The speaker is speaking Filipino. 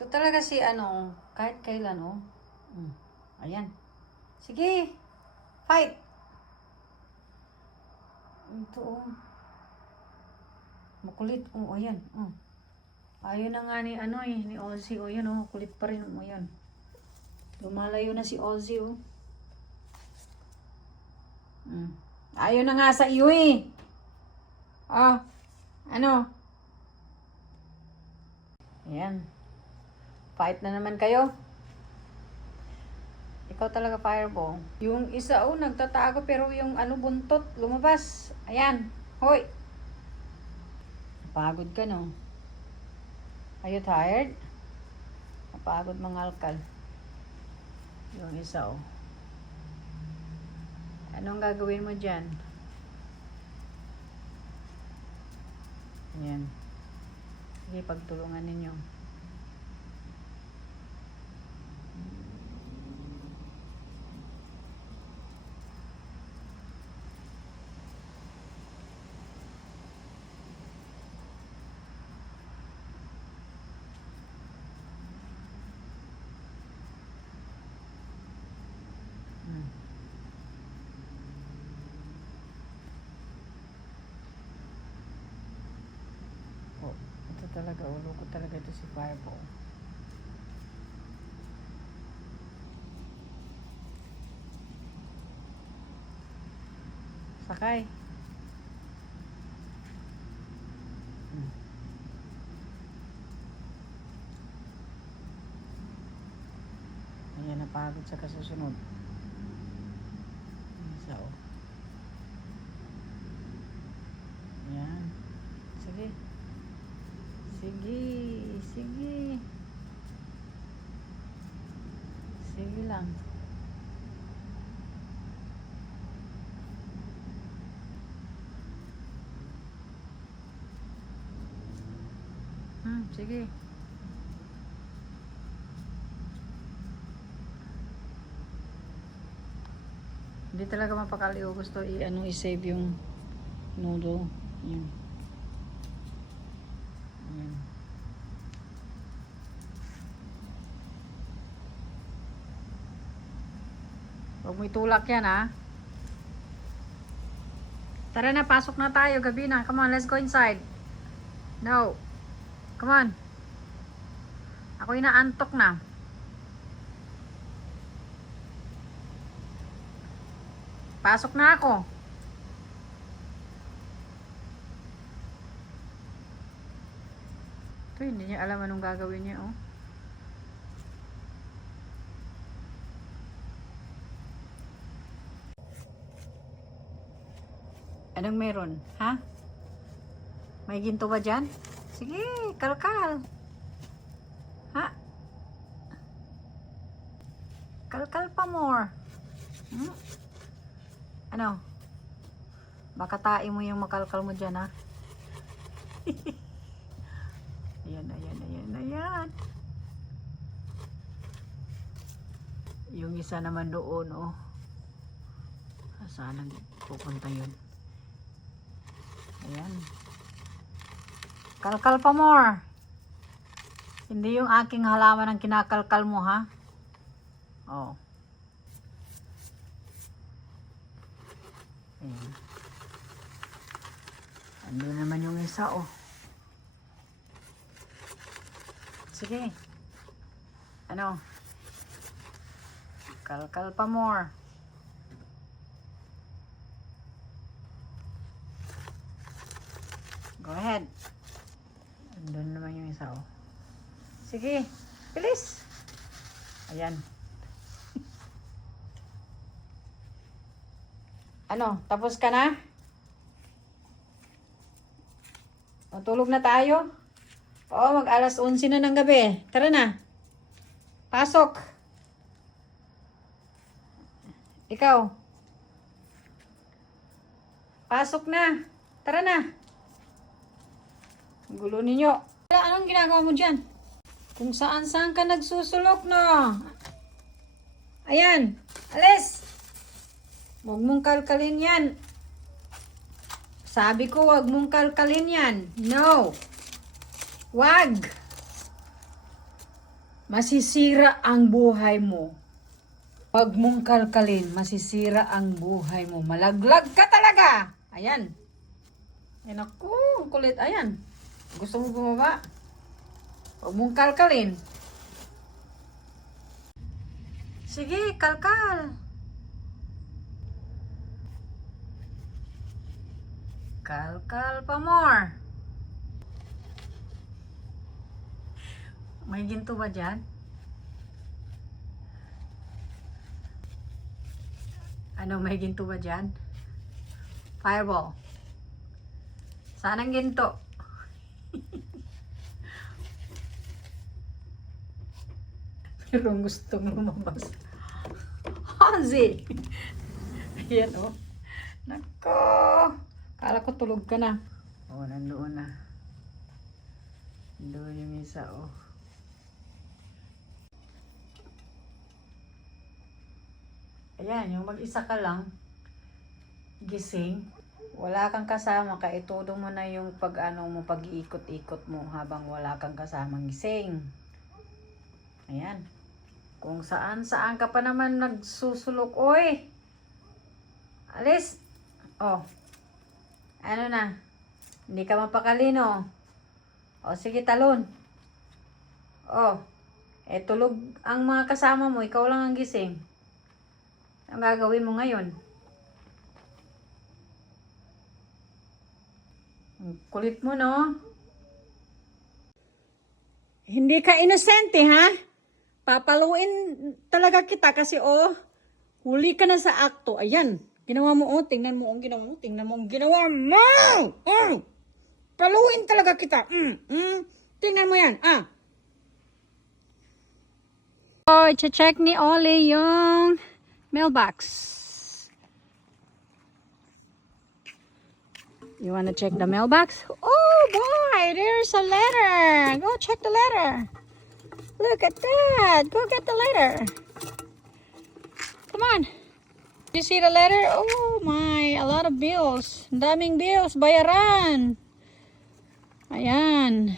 Ito talaga si ano, kahit kailan, oh. Ayan. Sige. Fight. Ito, oh. Makulit. Oh, ayan. Oh. Ayun na nga ni, ano eh, ni Ozzy. Oh, yan, oh. Kulit pa rin. Oh, ayan. Lumalayo na si Ozzy, oh. Ayun na nga sa iyo, eh. Oh. Ano? Ayan. Fight na naman kayo. Ikaw talaga, Fireball. Yung isa, oh, nagtatago pero yung ano, buntot, lumabas. Ayan. Hoy. Napagod ka, no? Are you tired? Napagod, mangalkal. Yung isa, oh. Anong gagawin mo dyan? Ayan. Sige, pagtulungan ninyo. Oh, ito talaga, ulo ko talaga ito si Fireball. Sakay. Ayan, napagod sa kasusunod. So, ayan. Sige. Sige. Sige. Sige lang. Sige. Hindi talaga mapakali o gusto i-save yung noodle. Yan. Yan. Huwag mo itulak yan, ha. Tara na, pasok na tayo. Gabi na. Come on, let's go inside. No. Come on. Ako inaantok na. Pasok na ako. Ito, hindi niya alam anong gagawin niya, oh. Anong meron? Ha? May ginto ba dyan? Sige, kalkal. Ha? Kalkal pa more. Ano? Baka tae mo yung makalkal mo dyan, ha? Ayan, ayan, ayan, ayan. Yung isa naman doon, oh. Saan pupunta yun? Ayan. Kalkal pa more. Hindi yung aking halaman ang kinakalkal mo, ha? Oh. Ayan. Andun naman yung isa, oh. Sige. Ano? Kalkal pa more. Go ahead. Andun naman yung isa, oh. Sige. Bilis. Ayan. Ano? Tapos ka na? Matulog na tayo? Oo, mag-alas 11 na ng gabi. Tara na. Pasok. Ikaw. Pasok na. Tara na. Gulo ninyo. Anong ginagawa mo dyan? Kung saan-saan ka nagsusulok, no? Ayan. Alis. Huwag mong kalkalin yan. Sabi ko, huwag mong kalkalin yan. No. Wag. masisira ang buhay mo. Pag mong kalkalin, masisira ang buhay mo. Malaglag ka talaga. Ayan. Ay naku, ang kulit. Ayan. Gusto mo bumaba? Pag mong kalkalin. Sige, kalkal. Kalkal pa more. May ginto ba dyan? Ano, may ginto ba dyan? Fireball. Saan ang ginto? Pero gustong lumabas. Hanzi! Ayan o. Oh. Nako! Kala ko tulog ka na. O, oh, nandoon na. Nandoon yung isa o. Oh. Ayan, yung mag-isa ka lang, gising, wala kang kasama, kaya itudo mo na yung pag-iikot-ikot mo habang wala kang kasamang gising. Ayan. Kung saan ka pa naman nagsusulok, oy! Alis! Oh. Ano na? Hindi ka mapakalino. O, sige, talon. Oh. Tulog ang mga kasama mo, ikaw lang ang gising. Ang gagawin mo ngayon? Ang kulit mo, no? Hindi ka inosente, ha? Papaluin talaga kita kasi, huli ka na sa akto. Ayan, ginawa mo, tingnan mo ang ginawa mo. Tingnan mo ang ginawa mo! Paluin talaga kita. Tingnan mo yan, check ni Oli yung mailbox. You wanna check the mailbox? Oh boy, there's a letter. Go check the letter. Look at that. Go get the letter. Come on. You see the letter? Oh my, a lot of bills. Daming bills, bayaran. Ayan.